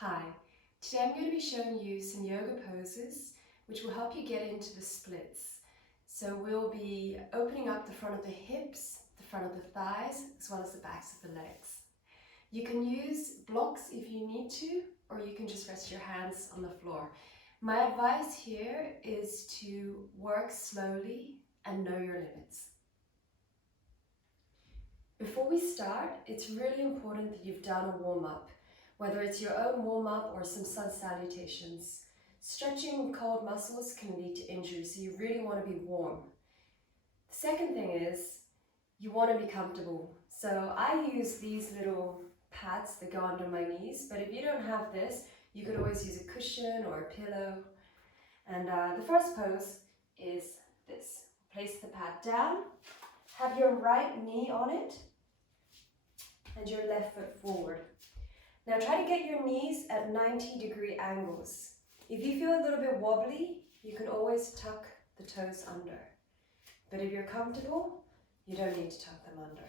Hi, today I'm going to be showing you some yoga poses which will help you get into the splits. So we'll be opening up the front of the hips, the front of the thighs, as well as the backs of the legs. You can use blocks if you need to, or you can just rest your hands on the floor. My advice here is to work slowly and know your limits. Before we start, it's really important that you've done a warm-up. Whether it's your own warm-up or some sun salutations. Stretching cold muscles can lead to injury, so you really want to be warm. The second thing is, you want to be comfortable. So I use these little pads that go under my knees, but if you don't have this, you could always use a cushion or a pillow. And the first pose is this. Place the pad down, have your right knee on it, and your left foot forward. Now try to get your knees at 90-degree angles. If you feel a little bit wobbly, you can always tuck the toes under. But if you're comfortable, you don't need to tuck them under.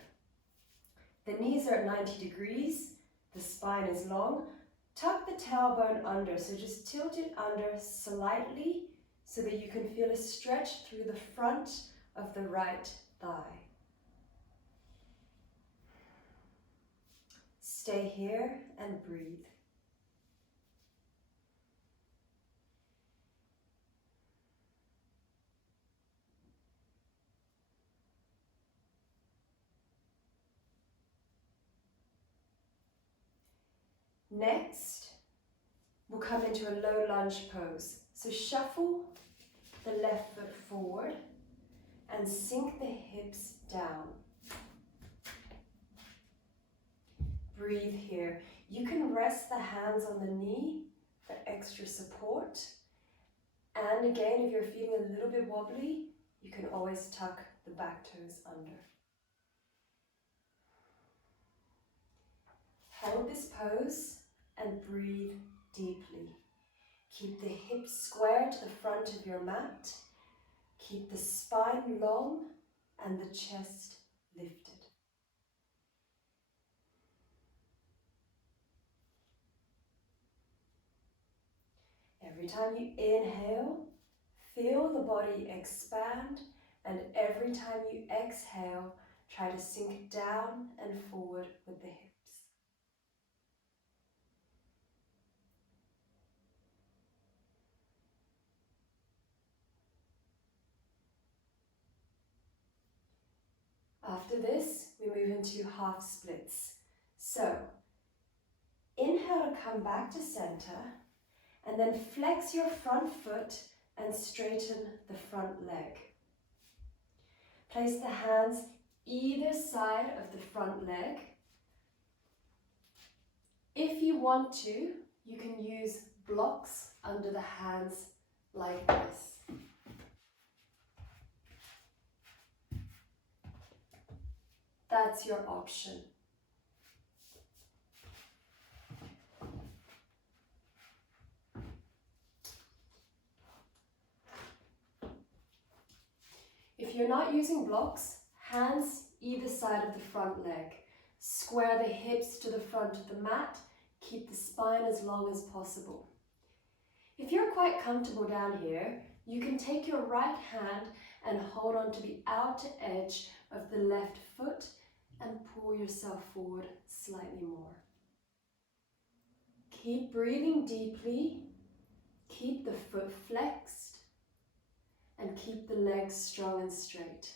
The knees are at 90 degrees, the spine is long. Tuck the tailbone under, so just tilt it under slightly so that you can feel a stretch through the front of the right thigh. Stay here and breathe. Next, we'll come into a low lunge pose. So shuffle the left foot forward and sink the hips down. Breathe here. You can rest the hands on the knee for extra support. And again, if you're feeling a little bit wobbly, you can always tuck the back toes under. Hold this pose and breathe deeply. Keep the hips square to the front of your mat. Keep the spine long and the chest lifted. Every time you inhale, feel the body expand, and every time you exhale, try to sink down and forward with the hips. After this, we move into half splits. So, inhale to come back to center, and then flex your front foot and straighten the front leg. Place the hands either side of the front leg. If you want to, you can use blocks under the hands like this. That's your option. If you're not using blocks, hands either side of the front leg. Square the hips to the front of the mat. Keep the spine as long as possible. If you're quite comfortable down here, you can take your right hand and hold on to the outer edge of the left foot and pull yourself forward slightly more. Keep breathing deeply. Keep the foot flexed and keep the legs strong and straight.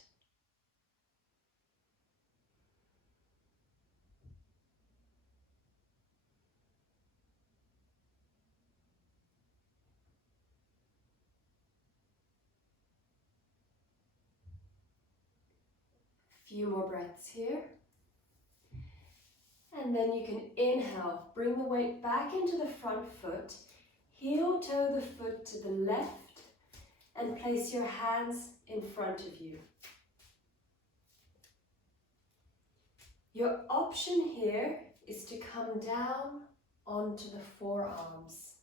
Few more breaths here. And then you can inhale, bring the weight back into the front foot, heel toe the foot to the left, and place your hands in front of you. Your option here is to come down onto the forearms,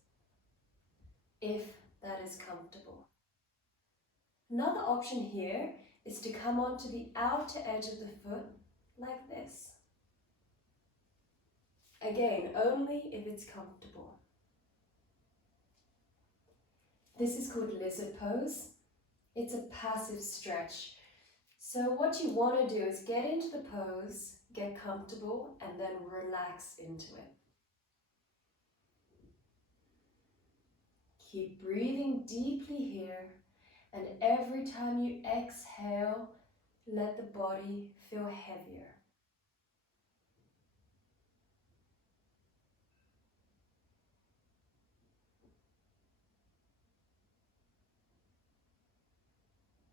if that is comfortable. Another option here is to come onto the outer edge of the foot like this. Again, only if it's comfortable. This is called lizard pose. It's a passive stretch. So what you want to do is get into the pose, get comfortable, and then relax into it. Keep breathing deeply here, and every time you exhale, let the body feel heavier.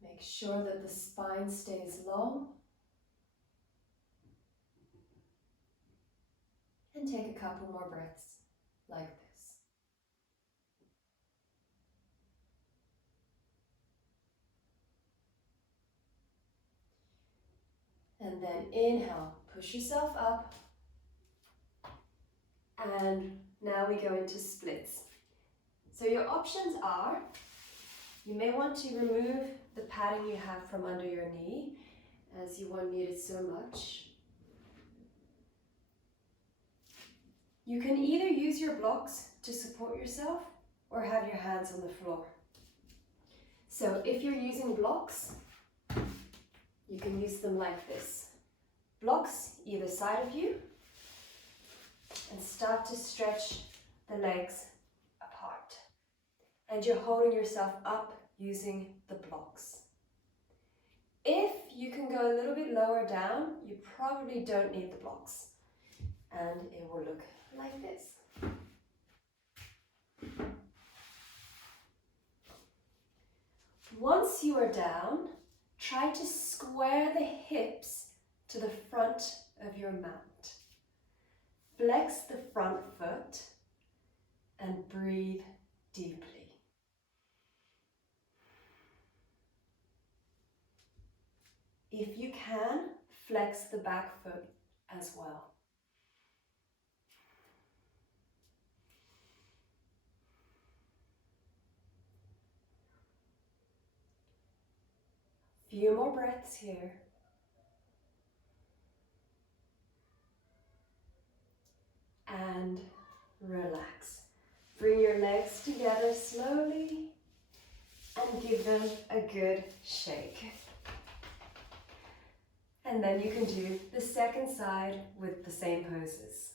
Make sure that the spine stays long. And take a couple more breaths like this. And then inhale, push yourself up. And now we go into splits. So your options are, you may want to remove the padding you have from under your knee, as you won't need it so much. You can either use your blocks to support yourself or have your hands on the floor. So if you're using blocks, you can use them like this. Blocks either side of you, and start to stretch the legs apart. And you're holding yourself up using the blocks. If you can go a little bit lower down, you probably don't need the blocks. And it will look like this. Once you are down, try to square the hips to the front of your mat. Flex the front foot and breathe deeply. If you can, flex the back foot as well. Few more breaths here. And relax. Bring your legs together slowly and give them a good shake. And then you can do the second side with the same poses.